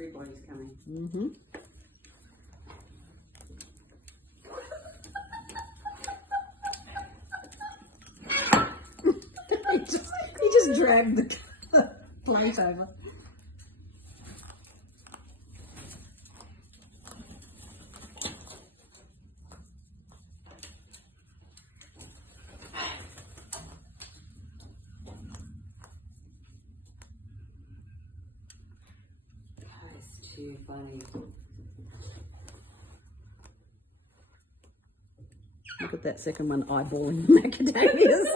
Everybody's coming. Mm-hmm. he just dragged the plate over. That's too funny. Look at that second one eyeballing the macadamias.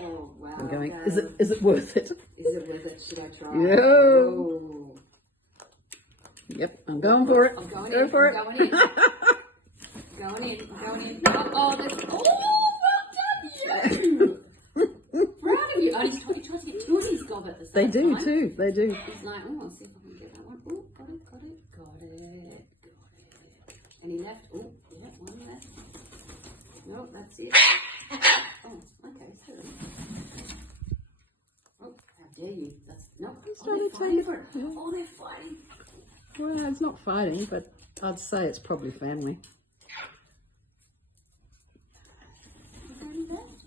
Oh wow. I'm going, okay. is it worth it? Is it worth it? Should I try? Yeah. Oh. Yep, I'm going for it. I'm going Go in. for I'm it. going in. Going in. Going in. Oh, that's. Oh, well done, you. Proud of you. Oh, he tries to get two of these gob at the same They do time. too. They do. He's like, oh, I'll see if I can get that one. Oh, got it, got it, got it, got it. And he left. Oh, yeah, one left. No, that's it. Oh, okay, sorry. Oh, how dare you? That's no. Oh, they're fighting for it. Oh, they're fighting. Well, it's not fighting, but I'd say it's probably family.